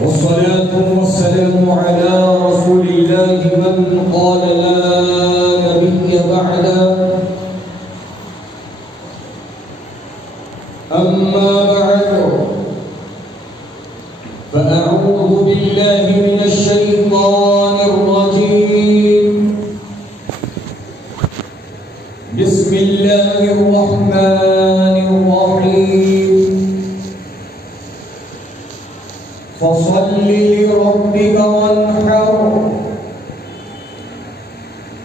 والصلاة والسلام على رسول الله من قال لا نبي بعده. أما بعد فأعوذ بالله من الشيطان الرجيم. بسم الله الرحمن الرحيم. فصل لربك وانحر.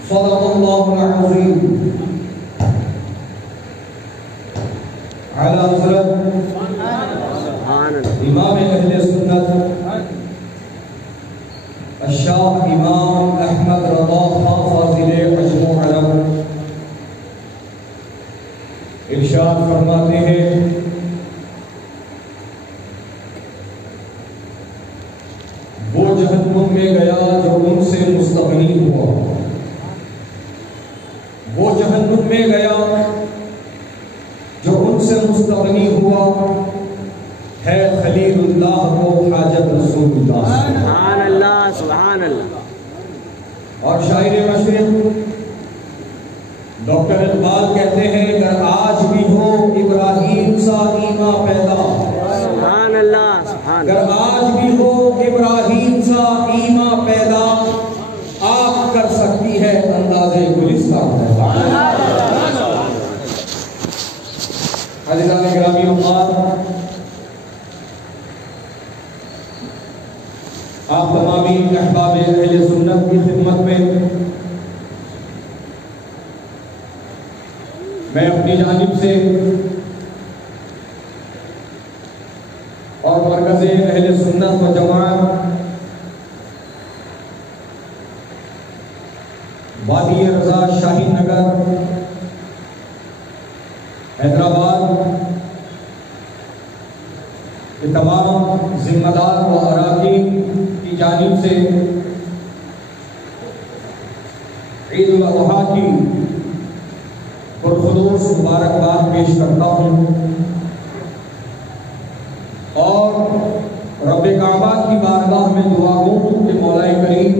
صدق الله العظيم. على حضرت امام اہل سنت الشاہ امام احمد رضا خان فاضل عجم و علم ارشاد فرماتے ہیں، وہ جہنم میں گیا جو ان سے مستغنی ہوا. وہ جہنم میں گیا جو ان سے مستغنی ہوا ہے خلیل اللہ کو حاجت رسول اللہ. سبحان اللہ سبحان اللہ. اور شاعر مشرق ڈاکٹر اقبال کہتے ہیں، اگر آج بھی ہو ابراہیم سا ایماں پیدا. سبحان اللہ سبحان اگر آج بھی ہو ابراہیم سا ایماں پیدا، آپ کر سکتی ہے اندازے گلستان پیدا. عزیزان گرامی اوقات، آپ تمامی احباب اہل سنت کی خدمت میں میں اپنی جانب سے اور مرکز اہل سنت و جماعت وادی رضا شاہی نگر حیدرآباد کے تمام ذمہ دار و اراکین کی جانب سے عید الاضحیٰ کی پرخلوص مبارکباد پیش کرتا ہوں اور رب کعبہ کی بارگاہ میں دعا گو کہ مولا کریم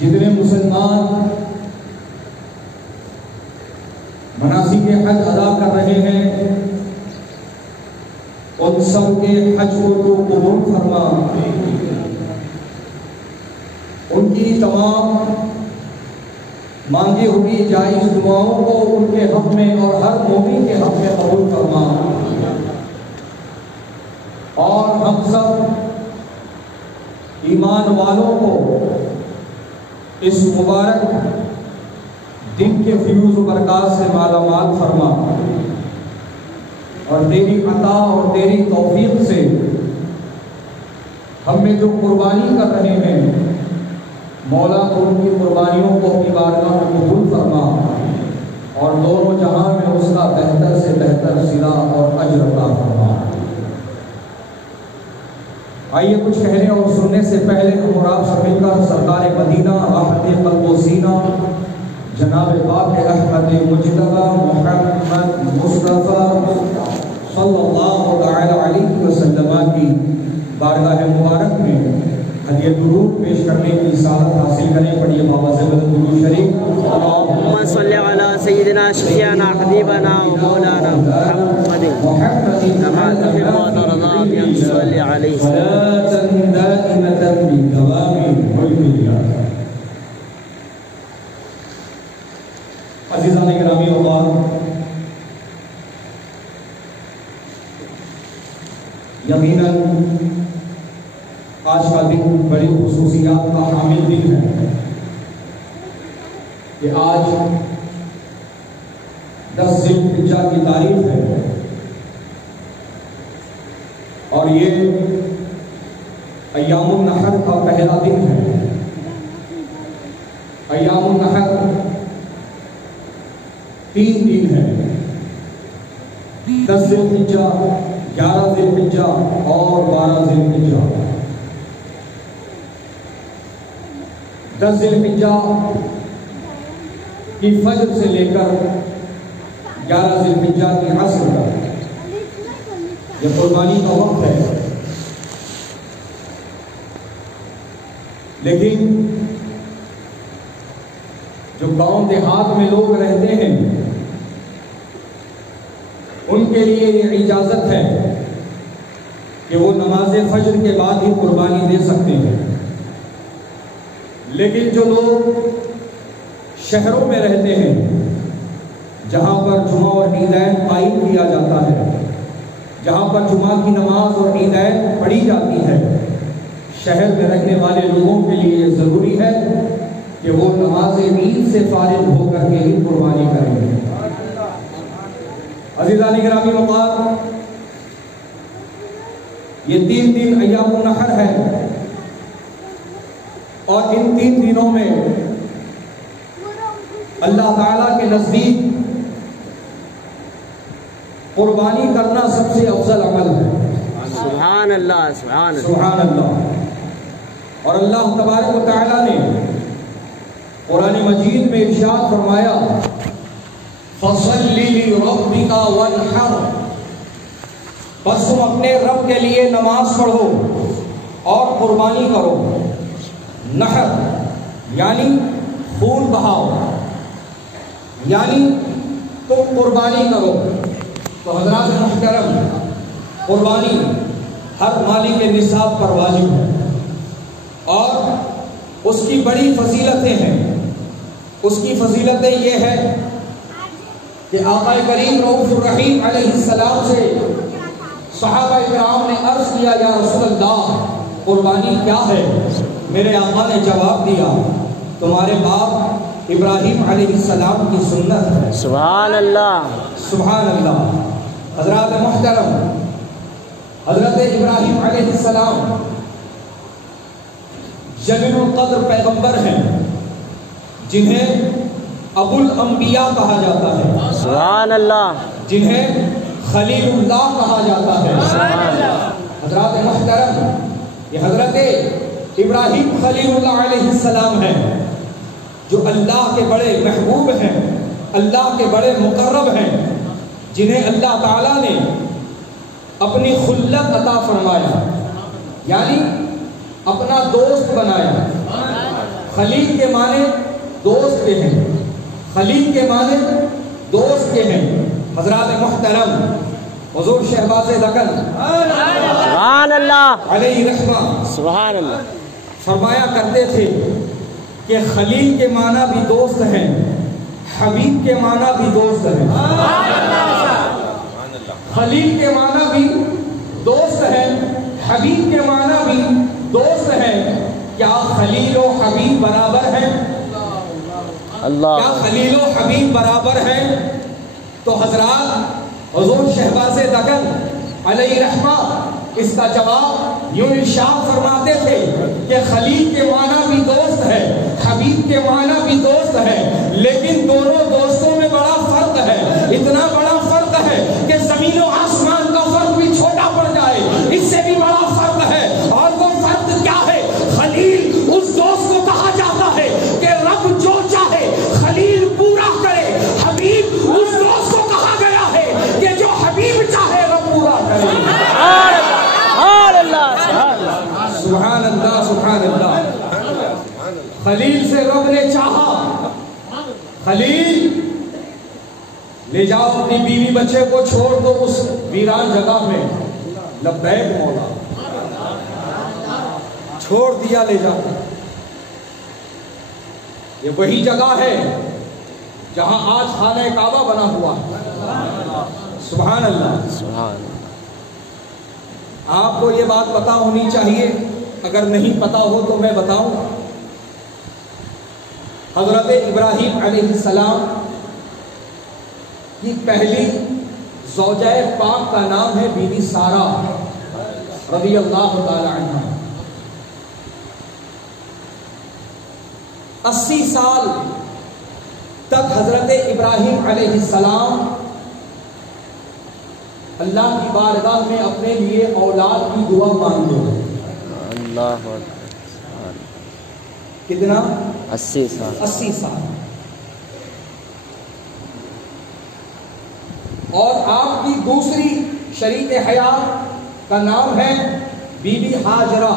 جتنے مسلمان مناسک حج ادا کر رہے ہیں ان سب کے حج کو تو قبول فرما، ان کی تمام مانگی ہوئی جائز دعاؤں کو ان کے حق میں اور ہر مومن کے حق میں قبول فرما، اور ہم سب ایمان والوں کو اس مبارک دن کے فیوز و برکات سے مالا مال فرما، اور تیری عطا اور تیری توفیق سے ہم میں جو قربانی کر رہے ہیں مولا ان کی قربانیوں کو اپنی بارگاہ میں قبول فرما، اور دونوں جہاں میں اس کا بہتر سے بہتر صلہ اور اجر عطا فرما. آئیے کچھ کہنے اور سننے سے پہلے ہم اور آپ سب مل کر سرکار مدینہ راحت قلب و سینہ جناب پاک احمد مجتبی محمد مصطفیٰ صلی اللہ علیہ وسلم کی بارگاہ مبارک میں ہدیہ درود پیش کرنے کی سعادت حاصل کریں. پڑھیے بابا زبد درود شریف. اللہم صلی علی سیدنا شفیعنا حبیبنا و مولانا محمد کما تحب و ترضى بأن تصلي عليه صلاة دائمة بدوام ملك الله. عزیزان گرامی اوقات، یقیناً آج کا دن بڑی خصوصیات کا حامل دن ہے کہ آج 10 ذی الحجہ کی تاریخ ہے، اور یہ ایام النحر کا پہلا دن ہے. ایام النحر 3 دن ہے، 10 ذی الحجہ، 11 ذی الحجہ اور 12 ذی الحجہ. 10 ذی الحجہ کی فجر سے لے کر 11 ذی الحجہ کی عصر تک یہ قربانی کا وقت ہے، لیکن جو گاؤں دیہات میں لوگ رہتے ہیں ان کے لیے یہ اجازت ہے کہ وہ نماز فجر کے بعد ہی قربانی دے سکتے ہیں، لیکن جو لوگ شہروں میں رہتے ہیں جہاں پر جمعہ اور عیدین قائم کیا جاتا ہے، جہاں پر جمعہ کی نماز اور عیدین پڑھی جاتی ہے، شہر میں رہنے والے لوگوں کے لیے یہ ضروری ہے کہ وہ نماز عید سے فارغ ہو کر کے ہی قربانی کریں گے۔ عزیزان گرامی مقام، یہ 3 دن ایام النحر ہے، اور ان 3 دنوں میں اللہ تعالیٰ کے نزدیک قربانی کرنا سب سے افضل عمل ہے۔ سبحان اللہ، سبحان اللہ، سبحان اللہ۔ اور اللہ تبارک و تعالیٰ نے قرآن مجید میں ارشاد فرمایا فَصَلِّ لِرَبِّكَ وَانْحَرْ، بس تم اپنے رب کے لیے نماز پڑھو اور قربانی کرو۔ نحر یعنی خون بہاؤ، یعنی تم قربانی کرو۔ تو حضرات محترم، قربانی ہر مالک نصاب پر واجب ہے، اور اس کی بڑی فضیلتیں ہیں۔ اس کی فضیلتیں یہ ہے کہ آقا کریم رؤوف الرحیم علیہ السلام سے صحابہ کرام نے عرض کیا یا رسول اللہ قربانی کیا ہے؟ میرے آقا نے جواب دیا تمہارے باپ ابراہیم علیہ السلام کی سنت ہے۔ سبحان اللہ، سبحان اللہ۔ حضرات محترم، حضرت ابراہیم علیہ السلام جلیل القدر پیغمبر ہیں جنہیں ابو الانبیاء کہا جاتا ہے، سبحان اللہ، جنہیں خلیل اللہ کہا جاتا ہے۔ حضرات محترم، یہ حضرت ابراہیم خلیل اللہ علیہ السلام ہیں جو اللہ کے بڑے محبوب ہیں، اللہ کے بڑے مقرب ہیں، جنہیں اللہ تعالیٰ نے اپنی خلت عطا فرمایا، یعنی اپنا دوست بنایا۔ خلیل کے معنی دوست کے ہیں، خلیل کے معنی دوست کے ہیں۔ حضرات محترم، حضور شہباز دکن سبحان اللہ علیہ رحمہ سبحان اللہ فرمایا کرتے تھے کہ خلیل کے معنی بھی دوست ہیں، حبیب کے معنی بھی دوست ہیں۔ خلیل کے معنی بھی دوست ہیں، حبیب کے معنی بھی دوست ہیں۔ کیا خلیل و حبیب برابر ہیں؟ اللہ، کیا خلیل و حبیب برابر ہیں؟ تو حضرات حضور شہباز دکن علیہ رحمہ اس کا جواب یوں ارشاد فرماتے تھے کہ خلیل کے معنی بھی دوست ہے، حبیب کے معنی بھی دوست ہے، لیکن دونوں دوستوں میں بڑا فرق ہے، اتنا بڑا فرق ہے کہ زمین و آسمان کا فرق بھی چھوٹا پڑ جائے، اس سے بھی بڑا فرق ہے۔ اور وہ فرق کیا ہے؟ خلیل اس دوست کو کہا جاتا ہے کہ رب جو چاہے خلیل پورا کرے، حبیب اس دوست کو کہا گیا ہے کہ جو حبیب چاہے رب پورا کرے۔ سبحان اللہ، سبحان اللہ۔ خلیل سے رب نے چاہا خلیل لے جاؤ اپنی بیوی بچے کو چھوڑ دو اس ویران جگہ میں، لبیک مولا، چھوڑ دیا لے جا۔ یہ وہی جگہ ہے جہاں آج خانہ کعبہ بنا ہوا ہے۔ سبحان اللہ، سبحان اللہ۔ آپ کو یہ بات پتا ہونی چاہیے، اگر نہیں پتا ہو تو میں بتاؤں۔ حضرت ابراہیم علیہ السلام کی پہلی زوجہ پاک کا نام ہے بی بی سارہ رضی اللہ تعالی عنہ۔ 80 سال تک حضرت ابراہیم علیہ السلام اللہ کی بارگاہ میں اپنے لیے اولاد کی دعا مانگتے ہیں۔ اللہ کتنا؟ 80 سال 80 سال۔ اور آپ کی دوسری شریک حیات کا نام ہے بی بی ہاجرہ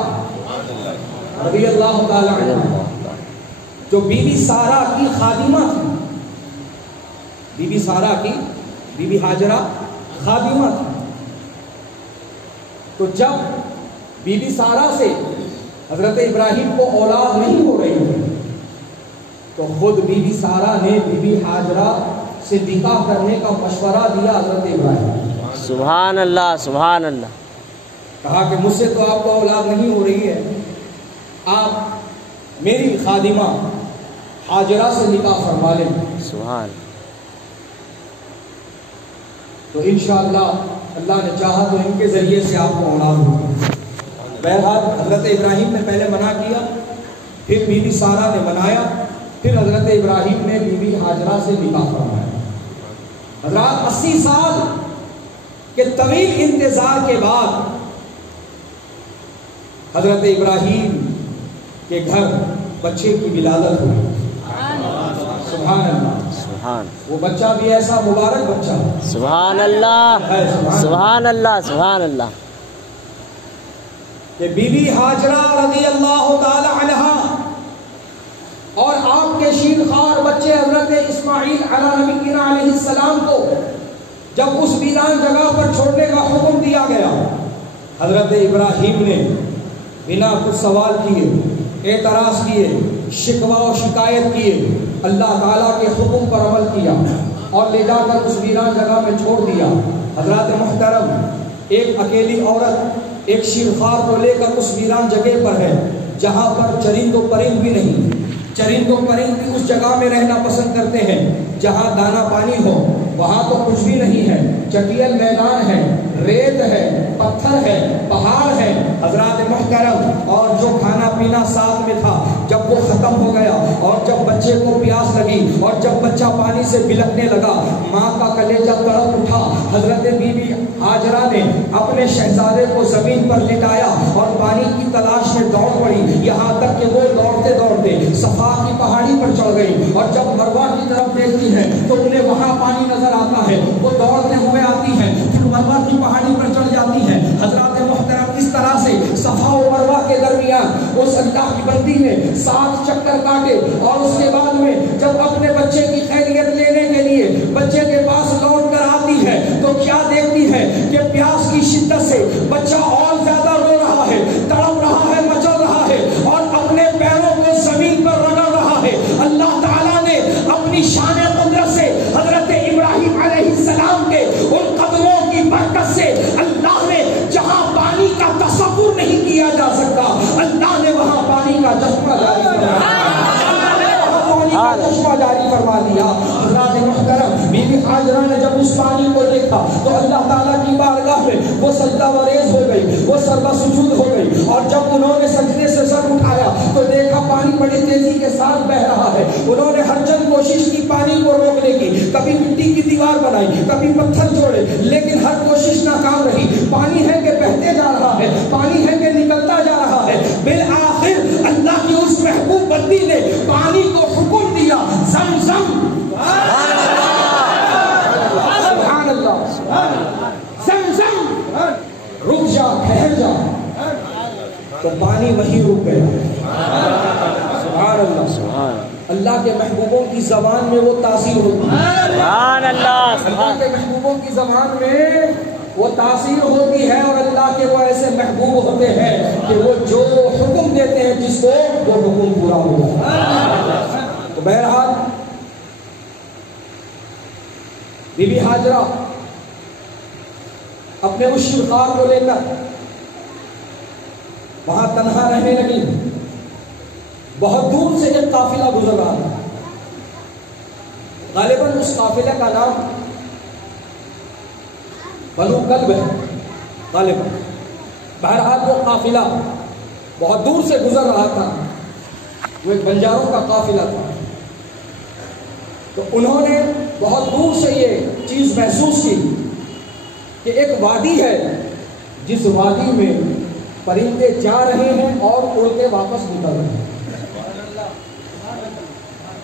رضی اللہ تعالی عنہ، جو بی بی سارہ کی خادمہ تھی. بی بی سارہ کی بی بی ہاجرہ خادمہ تھی. تو جب بی بی سارہ سے حضرت ابراہیم کو اولاد نہیں ہو رہی تھی تو خود بی بی سارہ نے بی بی ہاجرہ سے نکاح کرنے کا مشورہ دیا حضرت ابراہیم. سبحان اللہ سبحان اللہ. کہا کہ مجھ سے تو آپ کو اولاد نہیں ہو رہی ہے، آپ میری خادمہ ہاجرہ سے نکاح فرما لیں. سبحان. تو انشاءاللہ اللہ نے چاہا تو ان کے ذریعے سے آپ کو اولاد ہوگی. بہرحال حضرت ابراہیم نے پہلے منع کیا، پھر بی بی سارہ نے منایا، پھر حضرت ابراہیم نے بی بی ہاجرہ سے نکاح فرمایا. حضرات 80 سال کے طویل انتظار کے بعد حضرت ابراہیم کے گھر بچے کی ولادت ہوئی. سبحان اللہ. سبحان. وہ بچہ بھی ایسا مبارک بچہ سبحان اللہ سبحان اللہ سبحان اللہ کہ بی بی ہاجرہ رضی اللہ تعالی عنہا اور آپ کے شیرخوار بچے حضرت اسماعیل علیہ نبینا علیہ السلام کو جب اس ویران جگہ پر چھوڑنے کا حکم دیا گیا، حضرت ابراہیم نے بنا کچھ سوال کیے، اعتراض کیے، شکوہ و شکایت کیے، اللہ تعالیٰ کے حکم پر عمل کیا اور لے جا کر اس ویران جگہ میں چھوڑ دیا. حضرات محترم، ایک اکیلی عورت ایک شیرخوار کو لے کر اس ویران جگہ پر ہے جہاں پر چرند و پرند بھی نہیں. چرند و پرند بھی اس جگہ میں رہنا پسند کرتے ہیں جہاں دانا پانی ہو. وہاں تو کچھ بھی نہیں ہے، چٹیل میدان ہے، ریت ہے، پتھر ہے، پہاڑ ہے. حضرات محترم، اور جو کھانا پینا ساتھ میں تھا جب وہ ختم ہو گیا اور جب بچے کو پیاس لگی اور جب بچہ پانی سے بلکنے لگا، ماں کا کلیجہ تڑپ اٹھا. حضرت بی بی ہاجرہ نے اپنے شہزادے کو زمین پر لٹایا اور پانی کی تلاش میں دوڑ پڑی، یہاں تک کہ وہ دوڑتے دوڑتے صفا کی پہاڑی پر چڑھ گئی. اور جب مروہ کی طرف دیکھتی ہے تو انہیں وہاں پانی نظر آتا ہے، وہ دوڑتے ہوئے آتی ہے، پھر مروہ کی پہاڑی پر چڑھ جاتی ہے. حضرات محترم، اس طرح سے صفا و مروہ کے درمیان اس اللہ کی بندی نے 7 چکر کاٹے اور اس کے بعد میں جب اپنے بچے کی خیریت لینے کے لیے بچے کے پاس لوٹ کر آتی ہے تو کیا دیکھتی ہے کہ پیاس کی شدت سے بچہ اور زیادہ رو رہا ہے، تڑپ رہا ہے، مچل رہا ہے اور اپنے پیروں کو زمین پر رگڑ رہا ہے. اللہ تعالیٰ نے اپنی شان قدرت سے حضرت ابراہیم علیہ السلام کے ان قدموں کی برکت سے اللہ نے جہاں پانی کا تصور نہیں کیا جا سکتا، اللہ نے وہاں پانی کا چشمہ جاری فرما دیا. حضرات محترم، بی بی ہاجرہ نے جب اس پانی کو دیکھا تو اللہ تعالیٰ کی بارگاہ میں وہ سجدہ وریز ہو گئی، وہ سربہ سجود ہو گئی. اور جب انہوں نے سجدے سے سر اٹھایا تو دیکھا پانی بڑی تیزی کے ساتھ بہ رہا ہے. انہوں نے ہر چند کوشش کی پانی کو روکنے کی، کبھی مٹی کی دیوار بنائی، کبھی پتھر جوڑے، لیکن ہر کوشش ناکام رہی. پانی ہے کہ بہتے جا رہا ہے، پانی ہے کہ نکلتا جا رہا ہے. بالآخر اللہ کی اس محبوب بندی نے پانی کو حکم دیا، زمزم. سبحان اللہ. زمزم، رک جا، ٹھہر جا. تو پانی وہیں رک گیا. سبحان اللہ. اللہ کے محبوبوں کی زبان میں وہ تاثیر ہوتی ہے. سبحان اللہ. اللہ کے محبوبوں کی زبان میں وہ تاثیر ہوتی ہے اور اللہ کے وہ ایسے محبوب ہوتے ہیں کہ وہ جو حکم دیتے ہیں جس کو، وہ حکم پورا ہو جاتا ہے. تو بہرحال بی بی ہاجرہ اپنے اس شیرخوار کو لے کر وہاں تنہا رہنے لگی. بہت دور سے ایک قافلہ گزر رہا تھا، غالباً اس قافلے کا نام بنو کلب ہے غالباً. بہرحال وہ قافلہ بہت دور سے گزر رہا تھا، وہ ایک بنجاروں کا قافلہ تھا. تو انہوں نے بہت دور سے یہ چیز محسوس کی کہ ایک وادی ہے جس وادی میں پرندے جا رہے ہیں اور اڑ کے واپس نکل رہے ہیں.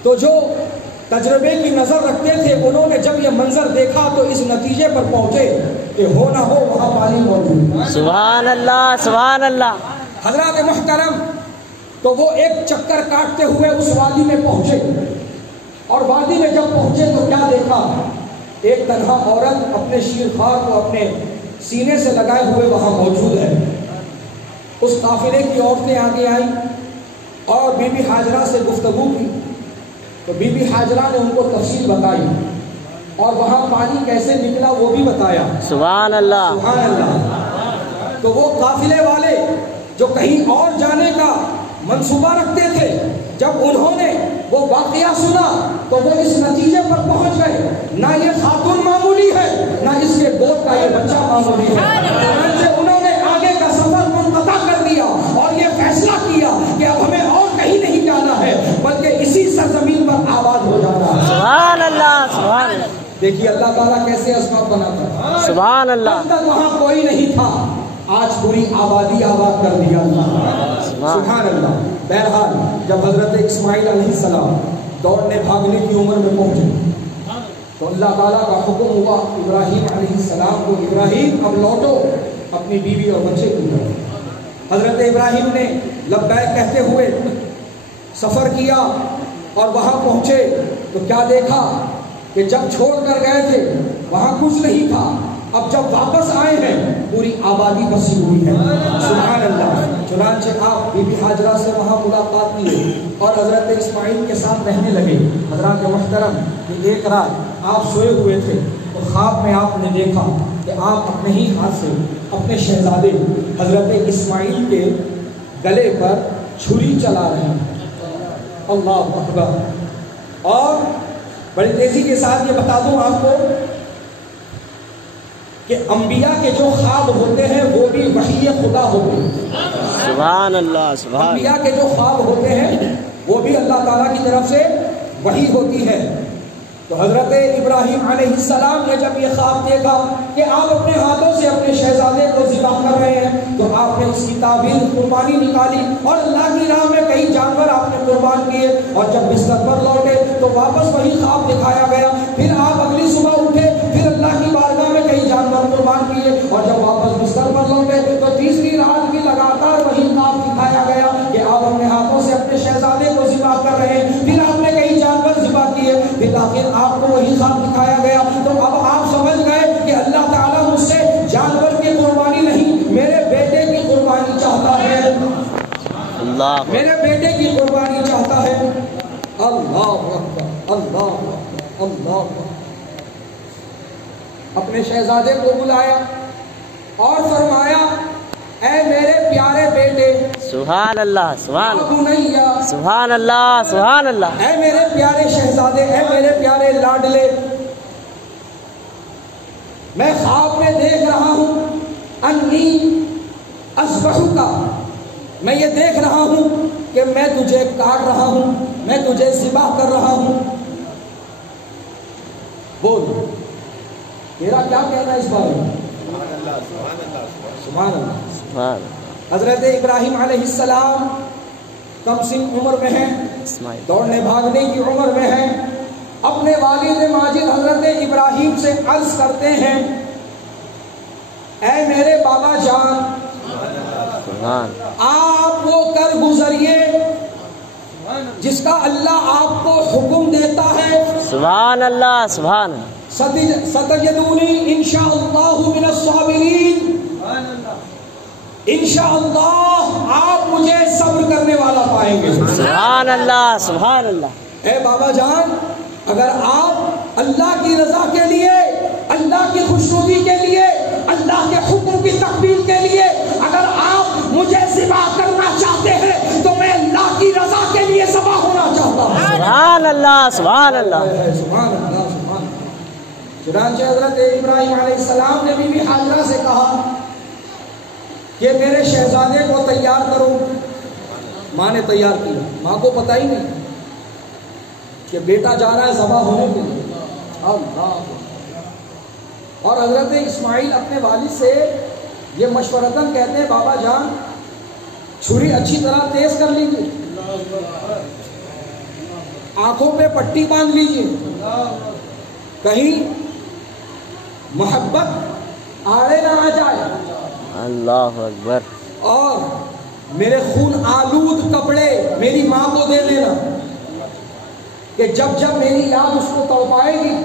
تو جو تجربے کی نظر رکھتے تھے انہوں نے جب یہ منظر دیکھا تو اس نتیجے پر پہنچے کہ ہو نہ ہو وہاں پانی موجود ہے۔ سبحان اللہ سبحان اللہ۔ حضرات محترم، تو وہ ایک چکر کاٹتے ہوئے اس وادی میں پہنچے، اور وادی میں جب پہنچے تو کیا دیکھا؟ ایک تنہا عورت اپنے شیرخوار کو اپنے سینے سے لگائے ہوئے وہاں موجود ہے۔ اس قافلے کی عورتیں آگے آئیں اور بی بی حاجرہ سے گفتگو کی، تو بی بی حاجرہ نے ان کو تفصیل بتائی، اور وہاں پانی کیسے نکلا وہ بھی بتایا۔ سبحان اللہ سبحان اللہ۔ تو وہ قافلے والے جو کہیں اور جانے کا منصوبہ رکھتے تھے، جب انہوں نے وہ واقعہ سنا تو وہ اس نتیجے پر پہنچ گئے، نہ یہ خاتون معمولی ہے، نہ اس کے گود کا یہ بچہ معمولی ہے۔ چنانچہ انہوں نے آگے کا سفر منقطع کر دیا اور یہ فیصلہ کیا کہ اب ہمیں اور کہیں نہیں جانا ہے، بلکہ اسی سرزمین پر آباد ہو جانا ہے۔ سبحان اللہ سبحان اللہ۔ دیکھیے اللہ تعالیٰ کیسے اسباب بناتا ہے۔ سبحان اللہ۔ اب تک وہاں کوئی نہیں تھا، آج پوری آبادی آباد کر دیا اللہ۔ سبحان اللہ۔ بہرحال جب حضرت اسماعیل علیہ السلام دوڑنے بھاگنے کی عمر میں پہنچے تو اللہ تعالیٰ کا حکم ہوا ابراہیم علیہ السلام کو، ابراہیم اب لوٹو اپنی بیوی اور بچے کی طرف۔ حضرت ابراہیم نے لبیک کہتے ہوئے سفر کیا اور وہاں پہنچے تو کیا دیکھا کہ جب چھوڑ کر گئے تھے وہاں کچھ نہیں تھا، اب جب واپس آئے ہیں پوری آبادی بسی ہوئی ہے۔ سبحان اللہ۔ چنانچہ آپ بی بی حاجرہ سے وہاں ملاقات کی اور حضرت اسماعیل کے ساتھ رہنے لگے۔ حضرات محترم، کہ ایک رات آپ سوئے ہوئے تھے تو خواب میں آپ نے دیکھا کہ آپ اپنے ہی ہاتھ سے اپنے شہزادے حضرت اسماعیل کے گلے پر چھری چلا رہے ہیں۔ اللہ اکبر۔ اور بڑی تیزی کے ساتھ یہ بتا دوں آپ کو کہ انبیاء کے جو خواب ہوتے ہیں وہ بھی وحی خدا ہوتے ہیں۔ سبحان اللہ سبحان۔ انبیاء کے جو خواب ہوتے ہیں وہ بھی اللہ تعالیٰ کی طرف سے وحی ہوتی ہے۔ تو حضرت ابراہیم علیہ السلام نے جب یہ خواب دیکھا کہ آپ اپنے ہاتھوں سے اپنے شہزادے کو ذبح کر رہے ہیں تو آپ نے اس کی تعبیر قربانی نکالی اور اللہ کی راہ میں کئی جانور آپ نے قربان کیے، اور جب بستر پر لوٹے تو واپس وہی خواب دکھایا گیا۔ پھر آپ اگلی صبح اٹھے، پھر اللہ کی بارگاہ میں کئی جانور قربان کیے، اور جب واپس بستر پر لوٹے تو تیسری رات بھی لگاتار وہی خواب دکھایا گیا کہ آپ اپنے ہاتھوں سے اپنے شہزادے کو ذبح کر رہے ہیں۔ پھر آپ نے کئی جانور ذبح کیے، پھر آخر آپ کو وہی خواب دکھایا گیا۔ تو اب آپ سمجھ گئے کہ اللہ تعالیٰ مجھ سے جانور کی قربانی نہیں، میرے بیٹے کی قربانی چاہتا ہے، اللہ میرے بیٹے کی قربانی چاہتا ہے۔ اللہ اکبر اللہ اکبر اللہ اکبر۔ اپنے شہزادے کو بلایا اور فرمایا، اے میرے پیارے بیٹے، سبحان اللہ سبحان بنیا، سبحان اللہ سبحان اللہ۔ اے میرے پیارے شہزادے، اے میرے پیارے لاڈلے، میں خواب میں دیکھ رہا ہوں انی اذبحک، میں یہ دیکھ رہا ہوں کہ میں تجھے کاٹ رہا ہوں، میں تجھے ذبح کر رہا ہوں۔ بول تیرا کیا کہنا ہے اس بارے میں؟ سبحان اللہ سبحان۔ حضرت ابراہیم علیہ السلام کم سن عمر میں ہیں، اسماعیل دوڑنے بھاگنے کی عمر میں ہیں، اپنے والد ماجد حضرت ابراہیم سے عرض کرتے ہیں، اے میرے بابا جان، سبحان آپ وہ کر گزریے جس کا اللہ آپ کو حکم دیتا ہے۔ سبحان اللہ سبحان۔ ستجدونی انشاءاللہ من الصابرین، انشاءاللہ آپ مجھے صبر کرنے والا پائیں گے۔ سبحان اللہ سبحان اللہ۔ اے بابا جان، اگر آپ اللہ کی رضا کے لیے، اللہ کی خوشنودی کے لیے، اللہ کے حکم کی تکمیل کے لیے اگر آپ مجھے ذبح کرنا چاہتے ہیں تو میں اللہ کی رضا کے لیے ذبح ہونا چاہتا ہوں۔ سبحان اللہ سبحان اللہ سبحان اللہ سبحان اللہ۔ چنانچہ حضرت ابراہیم علیہ السلام نے بی بی حاجرہ سے کہا کہ میرے شہزادے کو تیار کرو۔ ماں نے تیار کیا، ماں کو پتہ ہی نہیں کہ بیٹا جا رہا ہے ذبح ہونے کے لیے۔ اللہ۔ اور حضرت اسماعیل اپنے والد سے یہ مشورتاً کہتے ہیں، بابا جان چھری اچھی طرح تیز کر لیجیے، آنکھوں پہ پٹی باندھ لیجیے، کہیں محبت آڑے نہ آ جائے، اللہ اکبر، اور میرے خون آلود کپڑے میری ماں کو دے دینا کہ جب جب میری یاد اس کو تڑپائے گی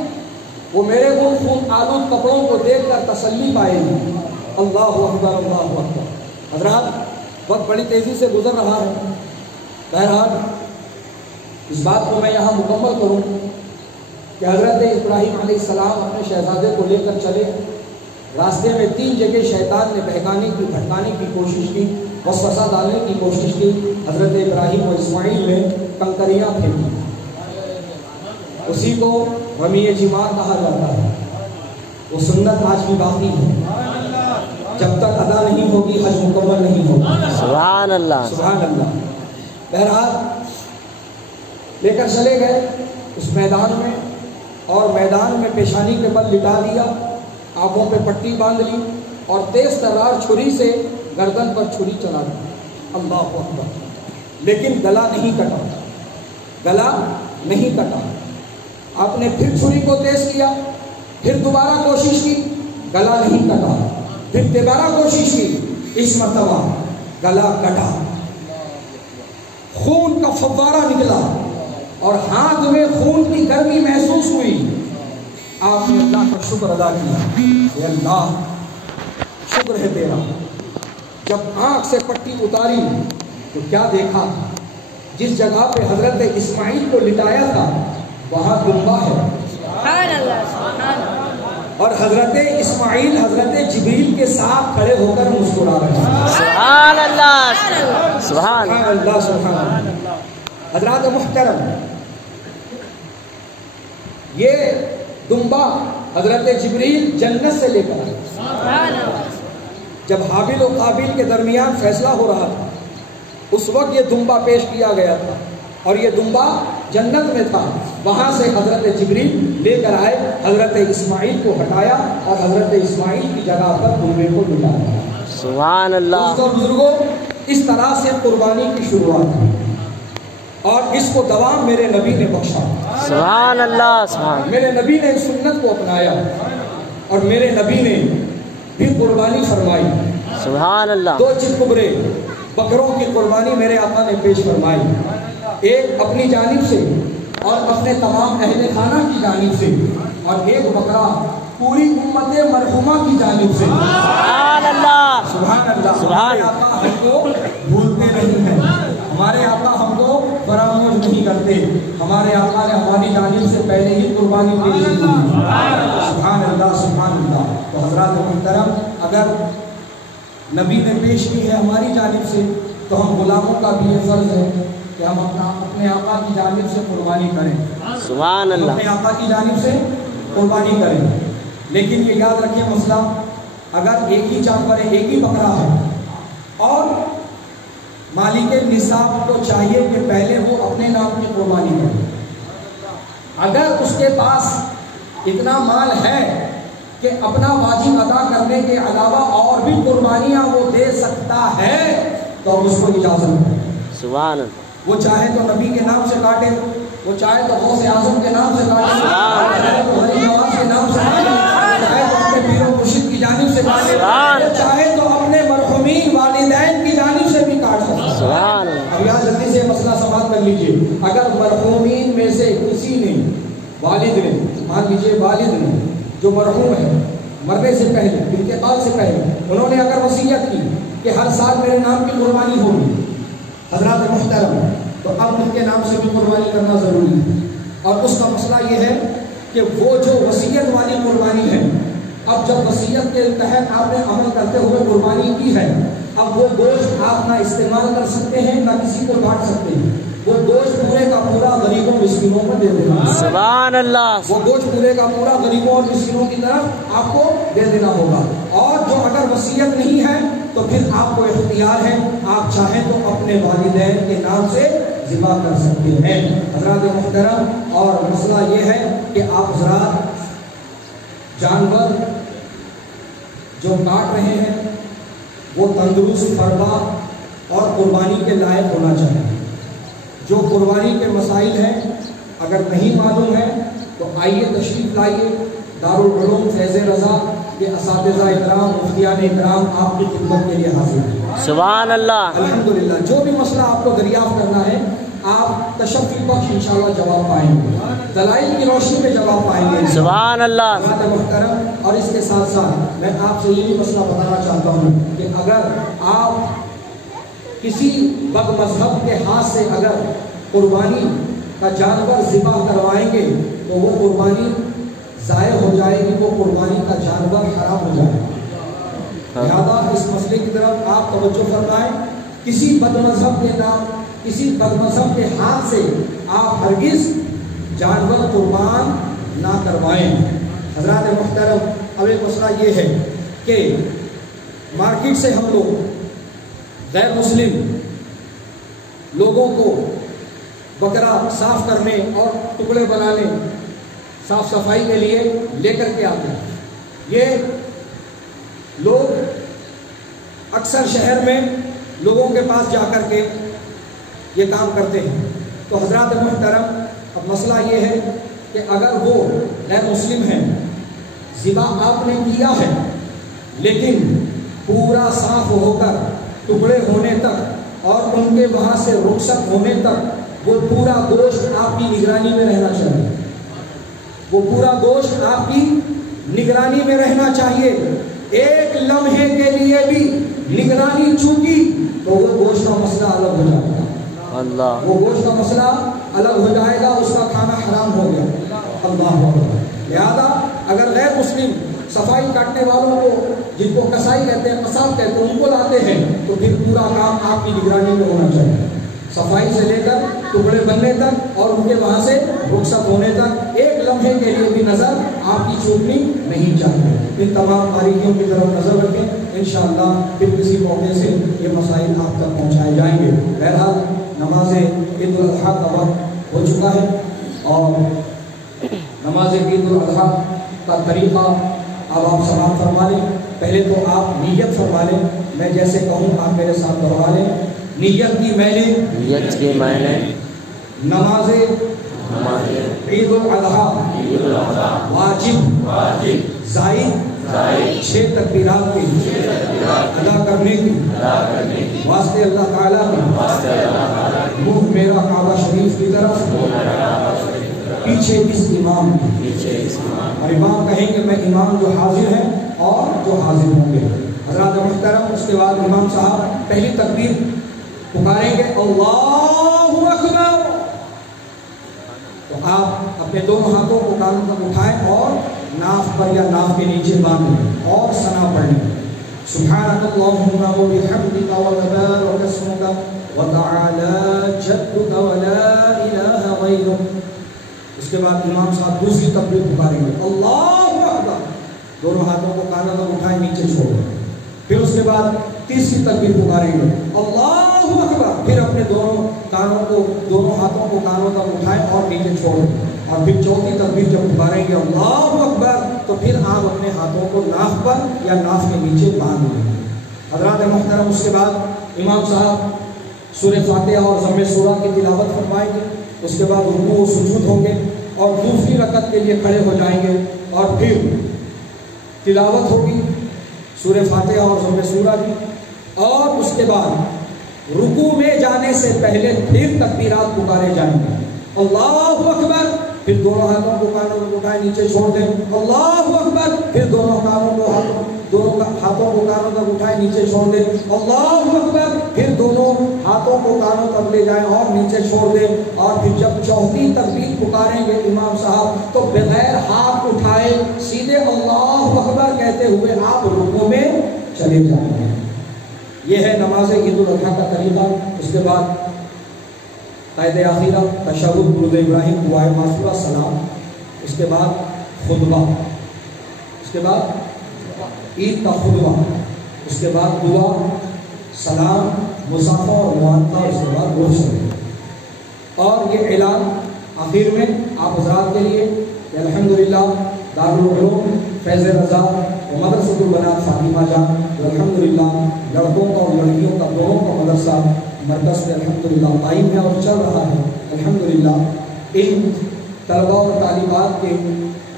وہ میرے خون آلود کپڑوں کو دیکھ کر تسلی پائے گی۔ اللہ اکبر، اللہ اکبر۔ حضرات، وقت بڑی تیزی سے گزر رہا ہے، بہرحال اس بات کو میں یہاں مکمل کروں کہ حضرت ابراہیم علیہ السلام اپنے شہزادے کو لے کر چلے، راستے میں 3 جگہ شیطان نے بہکانے کی، بھٹکانے کی کوشش کی، وسوسہ ڈالنے کی کوشش کی۔ حضرت ابراہیم و اسماعیل نے کنکریاں پھینکی، اسی کو رمی جمار کہا جاتا ہے۔ وہ سنت آج بھی باقی ہے، جب تک ادا نہیں ہوگی حج مکمل نہیں ہوگا۔ سبحان اللہ، سبحان اللہ۔ بہرحال لے کر چلے گئے اس میدان میں، اور میدان میں پیشانی کے بل لٹا دیا، آنکھوں پہ پٹی باندھ لی، اور تیز ترار چھری سے گردن پر چھری چلا دی۔ اللہ اکبر۔ لیکن گلا نہیں کٹا، گلا نہیں کٹا۔ آپ نے پھر چھری کو تیز کیا، پھر دوبارہ کوشش کی، گلا نہیں کٹا، پھر دوبارہ کوشش کی، اس مرتبہ گلا کٹا، خون کا فوارہ نکلا اور ہاتھ میں خون کی گرمی محسوس ہوئی۔ آپ نے اللہ کا شکر ادا کیا، اے اللہ شکر ہے تیرا۔ جب آنکھ سے پٹی اتاری تو کیا دیکھا؟ جس جگہ پہ حضرت اسماعیل کو لٹایا تھا وہاں دمبا ہے، اور حضرت اسماعیل حضرت جبریل کے ساتھ کھڑے ہو کر مسکرا رہے ہیں۔ سبحان اللہ، سبحان اللہ، سبحان اللہ۔ حضرات محترم، یہ دمبا حضرت جبریل جنت سے لے کر آئے۔ جب حابیل و قابیل کے درمیان فیصلہ ہو رہا تھا اس وقت یہ دمبا پیش کیا گیا تھا، اور یہ دمبا جنت میں تھا، وہاں سے حضرت جبریل لے کر آئے، حضرت اسماعیل کو ہٹایا اور حضرت اسماعیل کی جگہ پر دمبے کو ملایا۔ سبحان اللہ۔ دوستو بزرگوں، اس طرح سے قربانی کی شروعات ہوئی، اور اس کو دوام میرے نبی نے بخشا۔ سبحان اللہ، سبحان، میرے نبی نے اس سنت کو اپنایا، اور میرے نبی نے بھی قربانی فرمائی۔ سبحان اللہ۔ 2 چتکبرے بکروں کی قربانی میرے آقا نے پیش فرمائی، ایک اپنی جانب سے اور اپنے تمام اہل خانہ کی جانب سے، اور ایک بکرا پوری امت مرحومہ کی جانب سے۔ سبحان اللہ، سبحان اللہ۔ سبحان ہمارے آقا ہم کو بھولتے نہیں ہیں، ہمارے آقا ہم کو فراموش نہیں کرتے، ہمارے آقا نے ہماری جانب سے پہلے ہی قربانی پیش کی۔ سبحان اللہ، سبحان اللہ۔ تو حضرات محترم، اگر نبی نے پیش کی ہے ہماری جانب سے تو ہم غلاموں کا بھی یہ فرض ہے کہ ہم اپنے آقا کی جانب سے قربانی کریں۔ سبحان اللہ۔ اپنے آقا کی جانب سے قربانی کریں، لیکن یہ یاد رکھیں مسئلہ، اگر ایک ہی جانور ہے، ایک ہی بکرا ہے، اور مالک نصاب کو چاہیے کہ پہلے وہ اپنے نام کی قربانی کرے، اگر اس کے پاس اتنا مال ہے کہ اپنا واجب ادا کرنے کے علاوہ اور بھی قربانیاں وہ دے سکتا ہے تو اس کو اجازت ہے۔ سبحان اللہ۔ وہ چاہے تو نبی کے نام سے کاٹے، وہ چاہے تو غوث اعظم کے نام سے کاٹے، چاہے تو غریب نواز کے نام سے کاٹے، چاہے تو اپنے پیر و مرشد کی جانب سے کاٹے، چاہے تو اپنے مرحومین والدین کی جانب سے بھی کاٹ سکتا ہے۔ سبحان اللہ۔ اب یہاں جلدی سے مسئلہ سماعت کر لیجئے، اگر مرحومین میں سے کسی نے، والد نے، مان لیجئے والد نے جو مرحوم ہے، مرنے سے پہلے، انتقال سے پہلے انہوں نے اگر وصیت کی کہ ہر سال میرے نام کی قربانی ہوگی، حضرات محترم، تو اب ان کے نام سے بھی قربانی کرنا ضروری ہے۔ اور اس کا مسئلہ یہ ہے کہ وہ جو وصیت والی قربانی ہے، اب جب وصیت کے تحت آپ نے عمل کرتے ہوئے قربانی کی ہے، اب وہ گوشت آپ نہ استعمال کر سکتے ہیں نہ کسی کو بانٹ سکتے ہیں، وہ گوشت پورے کا پورا غریبوں مسکینوں کو دے دینا۔ سبحان اللہ۔ وہ گوشت پورے کا پورا غریبوں اور مسکینوں کی طرف آپ کو دے دینا ہوگا۔ اور جو اگر وصیت نہیں ہے تو پھر آپ کو اختیار ہے، آپ چاہیں تو اپنے والدین کے نام سے ذبح کر سکتے ہیں۔ حضرات محترم، اور مسئلہ یہ ہے کہ آپ حضرات جانور جو کاٹ رہے ہیں وہ تندرست، فربا اور قربانی کے لائق ہونا چاہیے۔ جو قربانی کے مسائل ہیں اگر نہیں معلوم ہے تو آئیے تشریف لائیے، دارالعلوم فیض رضا کہ اساتذہ اکرام مفتیان اکرام آپ کی خدمت کے لیے حاضر ہیں۔ سبحان اللہ۔ الحمدللہ جو بھی مسئلہ آپ کو دریافت کرنا ہے آپ تشفی بخش انشاءاللہ جواب پائیں گے، دلائل کی روشنی میں جواب پائیں گے سبحان اللہ۔ حضرات محترم، اور اس کے ساتھ ساتھ میں آپ سے یہ بھی مسئلہ بتانا چاہتا ہوں کہ اگر آپ کسی بد مذہب کے ہاتھ سے اگر قربانی کا جانور ذبح کروائیں گے تو وہ قربانی ضائع ہو جائے گی، وہ قربانی کا جانور خراب ہو جائے گا۔ لہٰذا اس مسئلے کی طرف آپ توجہ فرمائیں، کسی بد مذہب کے نام کسی بد مذہب کے ہاتھ سے آپ ہرگز جانور قربان نہ کروائیں۔ حضرات محترم، اب ایک مسئلہ یہ ہے کہ مارکیٹ سے ہم لوگ غیر مسلم لوگوں کو بکرا صاف کرنے اور ٹکڑے بنانے صاف صفائی کے لیے لے کر کے آتے ہیں۔ یہ لوگ اکثر شہر میں لوگوں کے پاس جا کر کے یہ کام کرتے ہیں۔ تو حضرات محترم، اب مسئلہ یہ ہے کہ اگر وہ غیر مسلم ہیں، ذبح آپ نے کیا ہے لیکن پورا صاف ہو کر ٹکڑے ہونے تک اور ان کے وہاں سے رخصت ہونے تک وہ پورا گوشت آپ کی نگرانی میں رہنا چاہیے، وہ پورا گوشت آپ کی نگرانی میں رہنا چاہیے۔ ایک لمحے کے لیے بھی نگرانی چوکی تو وہ گوشت کا مسئلہ الگ ہو جائے گا، اللہ وہ گوشت کا مسئلہ الگ ہو جائے گا، اس کا کھانا حرام ہو گیا۔ اللہ اکبر۔ لہذا اگر غیر مسلم صفائی کاٹنے والوں کو، جن کو کسائی کہتے ہیں، قصاب کہتے ہیں، ان کو لاتے ہیں تو پھر پورا کام آپ کی نگرانی میں ہونا چاہیے، صفائی سے لے کر ٹکڑے بننے تک اور ان کے وہاں سے رخصت ہونے تک ایک لمحے کے لیے بھی نظر آپ کی چوکنی نہیں چاہیے۔ ان تمام باریکیوں کی طرف نظر رکھیں، انشاءاللہ پھر کسی موقع سے یہ مسائل آپ تک پہنچائے جائیں گے۔ بہرحال نماز عید الاضحیٰ کا وقت ہو چکا ہے اور نماز عید الاضحیٰ کا طریقہ اب آپ سماعت فرما لیں۔ پہلے تو آپ نیت فرما لیں، میں جیسے کہوں آپ میرے ساتھ دہرا لیں۔ نیت کی میں نے نماز عید الاضحیٰ واجب زائد 6 تکبیرات کی ادا کرنے کی واسطے اللہ تعالیٰ کی منہ میرا کعبہ شریف کی طرف پیچھے اس امام اور امام کہیں گے میں امام جو حاضر ہیں اور جو حاضر ہوں گے۔ حضرات محترم، اس کے بعد امام صاحب پہلی تکبیر پکاریں گے اللہ اکبر، تو آپ اپنے دونوں ہاتھوں کو کانوں تک اٹھائیں اور ناف پر یا ناف کے نیچے باندھیں اور ثنا پڑھیں، سبحانک اللہم و بحمدک و تبارک اسمک و تعالی جدک و لا الہ غیرک۔ اس کے بعد امام صاحب دوسری تکبیر پکاریں گے اللہ اکبر، دونوں ہاتھوں کو کانوں تک اٹھائیں نیچے چھوڑیں، پھر اس کے بعد تیسری تکبیر پکاریں گے اللہ اکبر، پھر اپنے دونوں ہاتھوں کو کانوں تک اٹھائیں اور نیچے چھوڑیں، اور پھر چوتھی تکبیر جب پکاریں گے اللہ اکبر تو پھر آپ اپنے ہاتھوں کو ناف پر یا ناف کے نیچے باندھ لیں۔ حضرات محترم، اس کے بعد امام صاحب سورہ فاتحہ اور ضم سورہ کی تلاوت فرمائیں گے، اس کے بعد رکوع و سجود ہوں گے اور دوسری رکعت کے لیے کھڑے ہو جائیں گے اور پھر تلاوت ہوگی سورہ فاتحہ اور ضم سورہ کی، اور اس کے بعد رکوع میں جانے سے پہلے پھر تکبیرات پکارے جائیں گے اللہ اکبر، پھر دونوں ہاتھوں کو کانوں کو اٹھائے نیچے چھوڑ دیں اللہ اکبر، پھر دونوں ہاتھوں کو کانوں تک اٹھائے نیچے چھوڑ دیں اللہ اکبر، پھر دونوں ہاتھوں کو کانوں تک لے جائیں اور نیچے چھوڑ دیں، اور پھر جب چوتھی تکبیر پکاریں گے امام صاحب تو بغیر ہاتھ اٹھائے سیدھے اللہ اکبر کہتے ہوئے آپ رکوع میں چلے جائیں گے۔ یہ ہے نماز عید الاضحیٰ کا طریقہ۔ اس کے بعد قید آخرہ، تشہد، درود ابراہیم، دعائے معصورہ، سلام، اس کے بعد خطبہ، اس کے بعد عید کا خطبہ، اس کے بعد دعا، سلام، مصافحہ اور معانقہ، اس کے بعد گلشن۔ اور یہ اعلان آخر میں آپ حضرات کے لیے کہ الحمدللہ دارالعلوم فیض رضا و مدرسۃ البنات فاطمہ جان جو الحمدللہ لڑکوں کا اور لڑکیوں کا دونوں کا مدرسہ مرکز میں الحمدللہ قائم ہے اور چل رہا ہے۔ الحمدللہ ان طلباء اور طالبات کے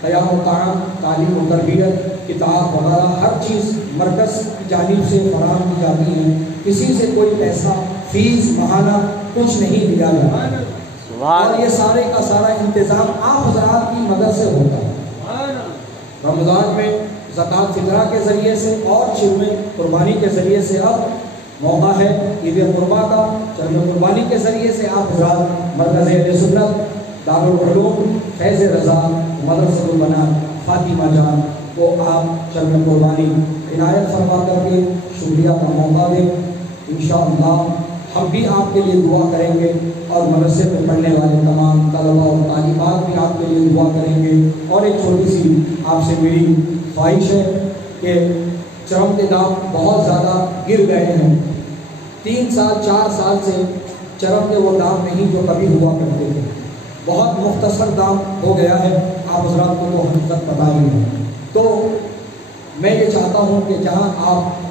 قیام و قیام، تعلیم و تربیت، کتاب وغیرہ ہر چیز مرکز کی جانب سے فراہم کی جاتی ہے. کسی سے کوئی پیسہ فیس ماہانہ کچھ نہیں دیا جاتا اور یہ سارے کا سارا انتظام آپ حضرات کی مدد سے ہوتا ہے. رمضان میں زکوٰۃ فطرہ کے ذریعے سے اور شب میں قربانی کے ذریعے سے اب موقع ہے عید قربا کا. چند قربانی کے ذریعے سے آپ حضرات مرکز اہل سنت دارالعلوم فیض رضا مدرسۃ البنات فاطمہ جان کو آپ چند قربانی عنایت فرما کر کے شکریہ کا موقع دیں. انشاءاللہ ہم بھی آپ کے لیے دعا کریں گے اور مدرسے میں پڑھنے والے تمام طلباء اور طالبات بھی آپ کے لیے دعا کریں گے. اور ایک چھوٹی سی آپ سے میری خواہش ہے کہ چرم کے دام بہت زیادہ گر گئے ہیں. 3 سال 4 سال سے چرم کے وہ دام نہیں جو کبھی ہوا کرتے تھے. بہت مختصر دام ہو گیا ہے. آپ حضرات کو تو حقیقت پتہ ہی ہے. تو میں یہ چاہتا ہوں کہ جہاں آپ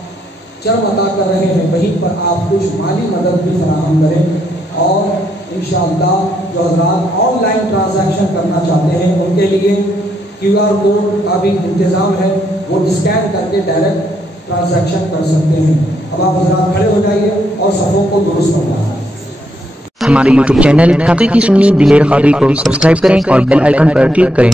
چرم عطا کر رہے ہیں وہیں پر آپ کچھ مالی مدد بھی فراہم کریں. اور انشاءاللہ جو حضرات آن لائن ٹرانزیکشن کرنا چاہتے ہیں ان کے لیے QR کوڈ کا بھی انتظام ہے. وہ اسکین کر کے ڈائریکٹ ٹرانزیکشن کر سکتے ہیں. اب آپ حضرات کھڑے ہو جائیے اور صفوں کو درست کرنا ہے. ہمارے YouTube چینل حقیقی سنی دلیر قادری کو سبسکرائب کریں اور بیل آئیکن پر کلک کریں.